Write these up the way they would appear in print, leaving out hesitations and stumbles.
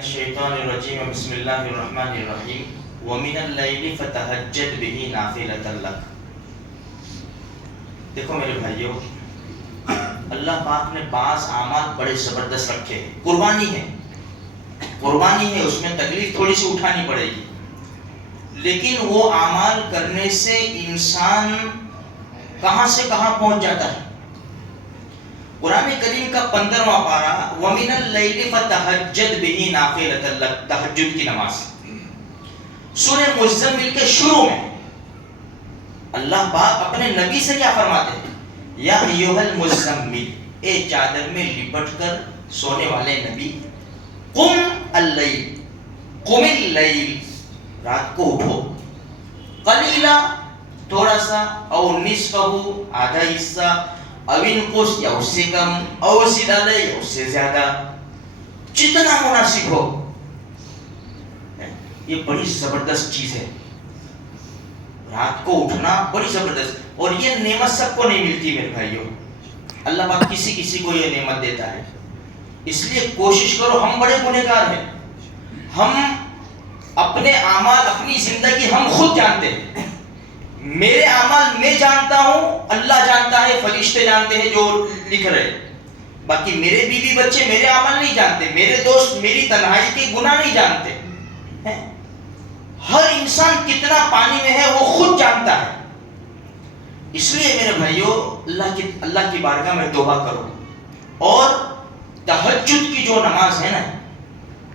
الشیطان الرجیم بسم اللہ الرحمن الرحیم ومن اللیل فتہجد بہ نافلۃ لک۔ دیکھو میرے بھائیو، اللہ پاک نے بعض اعمال بڑے زبردست رکھے ہیں۔ قربانی ہے، اس میں تکلیف تھوڑی سی اٹھانی پڑے گی، لیکن وہ اعمال کرنے سے انسان کہاں سے کہاں پہنچ جاتا ہے۔ قرآن کریم کا 15واں پارہ وَمِنَ اللَّيْلِ فَتَہجد بِهِ نَافِلَةً لَكَ، تہجد کی نماز۔ سورہ مزمل کے شروع میں اللہ پاک اپنے نبی سے کیا فرماتے ہیں؟ یا ایھا المزمل، اے چادر میں لپٹ کر سونے والے نبی، قم اللیل، قم اللیل، رات کو اٹھو، قلیلا، تھوڑا سا، او نصفہ، آدھا حصہ، او انقص، یا اس سے کم، او زد علیہ، یا اس سے زیادہ، جتنا مناسب ہو۔ یہ بڑی زبردست چیز ہے، رات کو اٹھنا بڑی زبردست، اور یہ نعمت سب کو نہیں ملتی میرے بھائیوں۔ اللہ پاک کسی کسی کو یہ نعمت دیتا ہے، اس لیے کوشش کرو۔ ہم بڑے گنہگار ہیں، ہم اپنے اعمال، اپنی زندگی ہم خود جانتے ہیں۔ میرے اعمال میں جانتا ہوں، اللہ جانتا ہے، فرشتے جانتے ہیں جو لکھ رہے، باقی میرے بیوی بچے میرے اعمال نہیں جانتے، میرے دوست میری تنہائی کے گناہ نہیں جانتے۔ ہر انسان کتنا پانی میں ہے وہ خود جانتا ہے۔ اس لیے میرے بھائیوں، اللہ کی بارگاہ میں توبہ کرو، اور تہجد کی جو نماز ہے نا،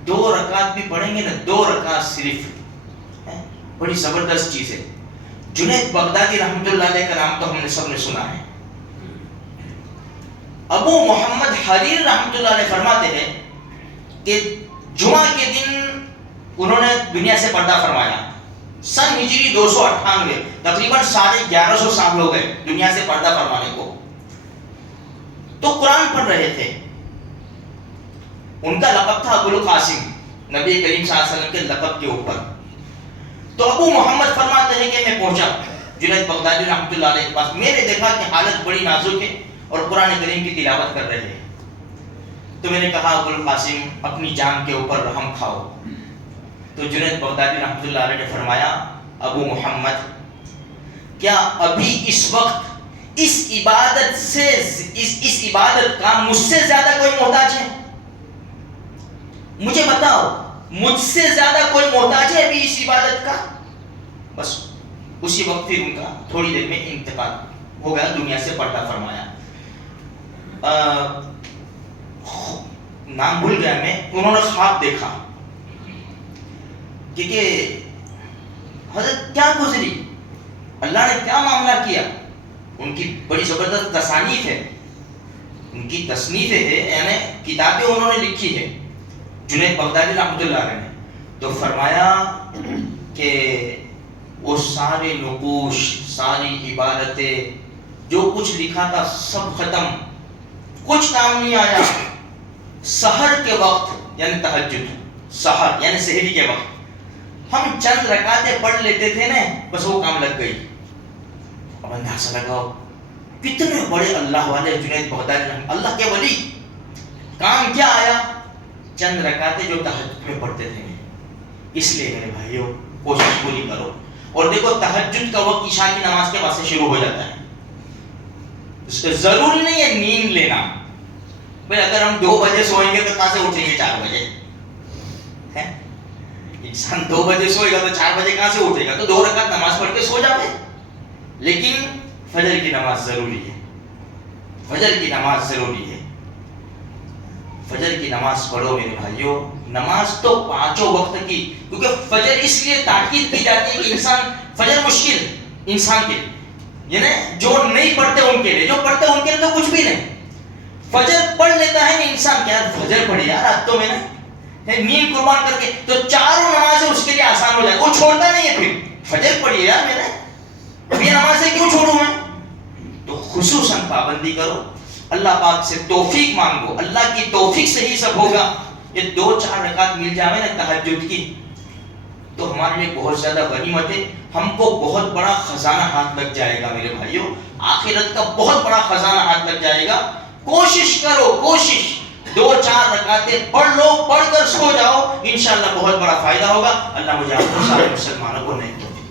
2 رکعت بھی پڑھیں گے نا، 2 رکعت صرف، بڑی زبردست چیز ہے۔ جنید بغدادی رحمۃ اللہ علیہ کا نام تو ہم نے سب نے سنا ہے۔ ابو محمد حریر رحمۃ اللہ علیہ فرماتے ہیں کہ جمعہ کے دن انہوں نے دنیا سے پردہ فرمایا، سن ہجری 298، تقریباً 1150 سال ہو گئے دنیا سے پردہ فرمانے کو۔ تو قرآن پڑھ رہے تھے، ان کا لقب تھا ابو القاسم، نبی کریم صلی اللہ علیہ وسلم کے لقب کے اوپر۔ تو ابو محمد فرماتے ہیں کہ میں پہنچا جنید بغدادی رحمۃ اللہ علیہ کے پاس، میں نے دیکھا کہ حالت بڑی نازک ہے اور قرآن کریم کی تلاوت کر رہے ہیں۔ تو میں نے کہا ابو القاسم اپنی جان کے اوپر رحم کھاؤ۔ تو جنید بغدادی رحمۃ اللہ علیہ نے فرمایا، ابو محمد، کیا ابھی اس وقت اس عبادت کا مجھ سے زیادہ کوئی محتاج ہے؟ مجھے بتاؤ، مجھ سے زیادہ کوئی محتاج ہے ابھی اس عبادت کا؟ بس اسی وقت پھر ان کا تھوڑی دیر میں انتقال ہو گیا، دنیا سے پردہ فرمایا۔ نام بھول گیا میں، انہوں نے خواب دیکھا کہ حضرت کیا گزری، اللہ نے کیا معاملہ کیا۔ ان کی بڑی زبردست تصانیف ہے، ان کی تصنیفیں ہے، یعنی کتابیں انہوں نے لکھی ہے جنید بغدادی رحمۃ اللہ علیہ نے۔ تو فرمایا کہ وہ سارے نقوش، ساری عبادتیں، جو کچھ لکھا تھا سب ختم، کچھ کام نہیں آیا۔ سحر کے وقت یعنی تہجد، سحر یعنی سحری کے وقت ہم چند رکعتیں پڑھ لیتے تھے نا، بس وہ کام لگ گئی۔ اب اندازہ لگاؤ کتنے بڑے اللہ والے جنید بغدادی، اللہ کے ولی، کام کیا آیا؟ چند رکعتیں جو تہجد میں پڑھتے تھے۔ اس لیے میرے بھائیوں کوشش پوری کرو، اور دیکھو تہجد کا وقت عشاء کی نماز کے بعد سے شروع ہو جاتا ہے۔ ضروری نہیں ہے نیند لینا، بھئی اگر ہم 2 بجے سوئیں گے تو کہاں سے اٹھیں گے 4 بجے؟ انسان 2 بجے سوئے گا تو 4 بجے کہاں سے اٹھے گا؟ تو 2 رکعت نماز پڑھ کے سو جاتے۔ لیکن فجر کی نماز ضروری ہے، فجر کی نماز ضروری ہے، فجر کی نماز پڑھو میرے بھائیوں۔ نماز تو 5 وقت کی، کیونکہ فجر اس لیے تاکید کی جاتی ہے کہ انسان، فجر مشکل ہے انسان کے لیے، یعنی جو نہیں پڑھتے ان کے لیے، جو پڑھتے ان کے لیے تو کچھ بھی نہیں۔ فجر پڑھ لیتا ہے انسان، کیا فجر پڑھی یار آج تو میں نے نیند قربان کر کے، تو 4 نمازیں اس کے لیے آسان ہو جائے، وہ چھوڑتا نہیں ہے۔ پھر فجر پڑھی یار میں نے، یہ نمازیں کیوں چھوڑوں میں؟ تو خصوصاً پابندی کرو، اللہ پاک سے توفیق مانگو، اللہ کی توفیق سے ہی سب ہوگا۔ یہ 2-4 رکعت مل جائے نا تہجد کی تو ہمارے لیے بہت زیادہ غنیمت ہے، ہم کو بہت بڑا خزانہ ہاتھ لگ جائے گا میرے بھائیوں، آخرت کا بہت بڑا خزانہ ہاتھ لگ جائے گا۔ کوشش کرو، کوشش 2-4 رکعتیں پڑھ لو، پڑھ کر سو جاؤ، انشاءاللہ بہت بڑا فائدہ ہوگا. اللہ مجھے آپ کو سارے مسلمانوں کو نیک توفیق